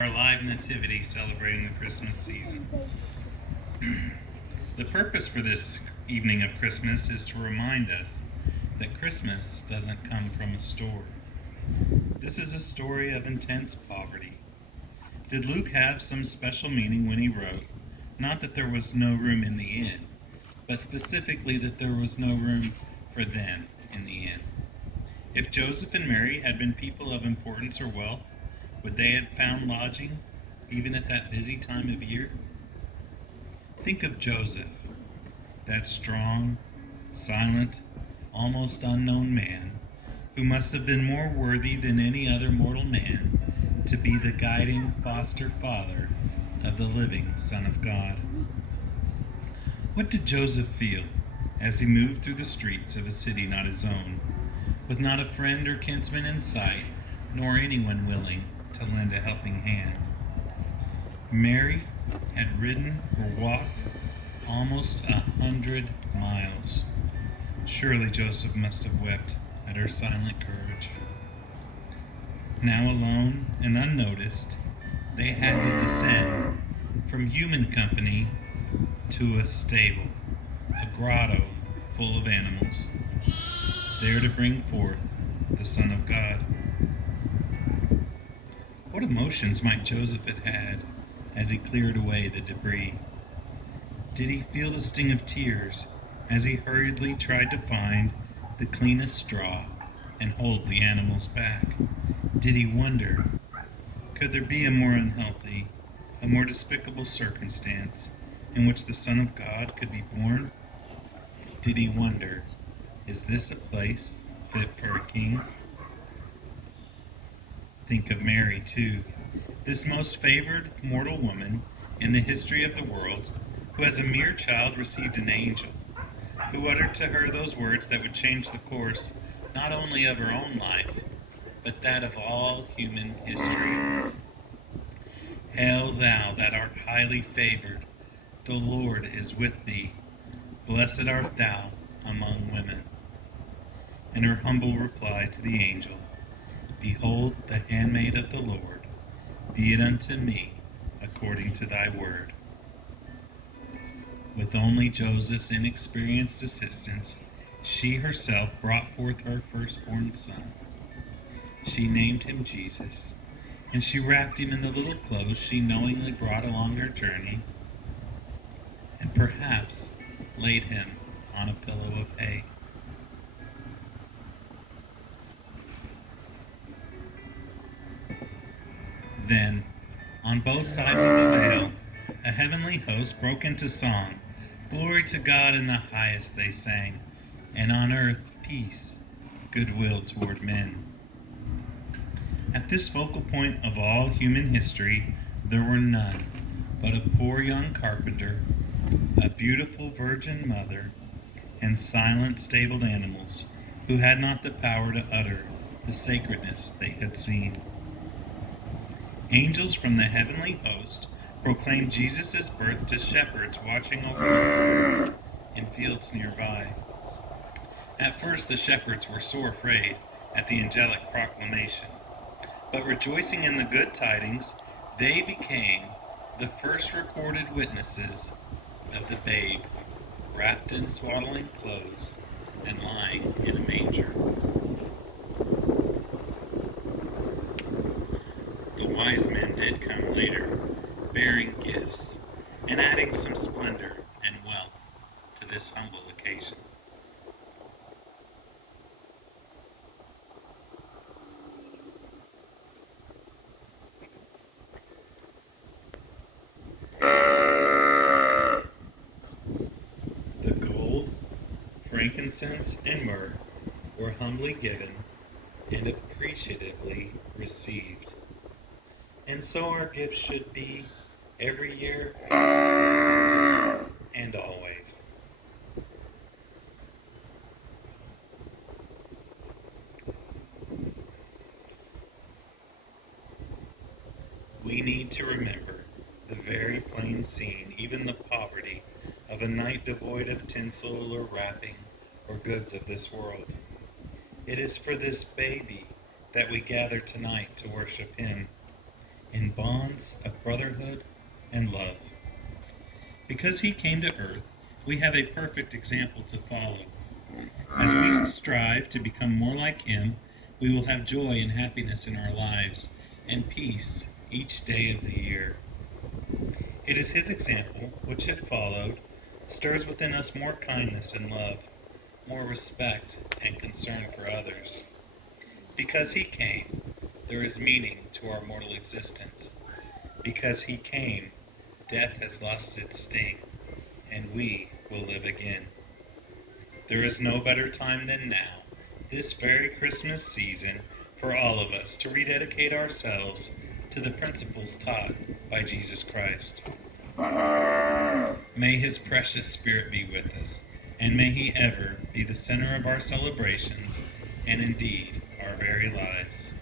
Our live nativity celebrating the Christmas season. The purpose for this evening of Christmas is to remind us that Christmas doesn't come from a store. This is a story of intense poverty. Did Luke have some special meaning when he wrote, not that there was no room in the inn, but specifically that there was no room for them in the inn? If Joseph and Mary had been people of importance or wealth, would they have found lodging, even at that busy time of year? Think of Joseph, that strong, silent, almost unknown man, who must have been more worthy than any other mortal man to be the guiding foster father of the living Son of God. What did Joseph feel as he moved through the streets of a city not his own, with not a friend or kinsman in sight, nor anyone willing to lend a helping hand? Mary had ridden or walked almost 100 miles. Surely Joseph must have wept at her silent courage. Now alone and unnoticed, they had to descend from human company to a stable, a grotto full of animals, there to bring forth the Son of God. What emotions might Joseph have had as he cleared away the debris? Did he feel the sting of tears as he hurriedly tried to find the cleanest straw and hold the animals back? Did he wonder, could there be a more unhealthy, a more despicable circumstance in which the Son of God could be born? Did he wonder, is this a place fit for a king? Think of Mary, too, this most favored mortal woman in the history of the world, who as a mere child received an angel, who uttered to her those words that would change the course not only of her own life, but that of all human history. Hail thou that art highly favored, the Lord is with thee, blessed art thou among women. And her humble reply to the angel, Behold the handmaid of the Lord, be it unto me according to thy word. With only Joseph's inexperienced assistance, she herself brought forth her firstborn son. She named him Jesus, and she wrapped him in the little clothes she knowingly brought along her journey, and perhaps laid him on a pillow of hay. Then, on both sides of the veil, a heavenly host broke into song. Glory to God in the highest, they sang, and on earth peace, goodwill toward men. At this focal point of all human history, there were none but a poor young carpenter, a beautiful virgin mother, and silent stabled animals who had not the power to utter the sacredness they had seen. Angels from the heavenly host proclaimed Jesus' birth to shepherds watching over their flocks in fields nearby. At first the shepherds were sore afraid at the angelic proclamation, but rejoicing in the good tidings, they became the first recorded witnesses of the babe wrapped in swaddling clothes and lying in a manger. The wise men did come later, bearing gifts and adding some splendor and wealth to this humble occasion. The gold, frankincense, and myrrh were humbly given and appreciatively received. And so our gifts should be every year and always. We need to remember the very plain scene, even the poverty of a night devoid of tinsel or wrapping or goods of this world. It is for this baby that we gather tonight to worship him. in bonds of brotherhood and love. Because he came to earth, we have a perfect example to follow. As we strive to become more like him, we will have joy and happiness in our lives and peace each day of the year. It is his example, which if followed, stirs within us more kindness and love, more respect and concern for others. Because he came, there is meaning to our mortal existence. Because he came, death has lost its sting, and we will live again. There is no better time than now, this very Christmas season, for all of us to rededicate ourselves to the principles taught by Jesus Christ. May his precious Spirit be with us, and may he ever be the center of our celebrations and indeed our very lives.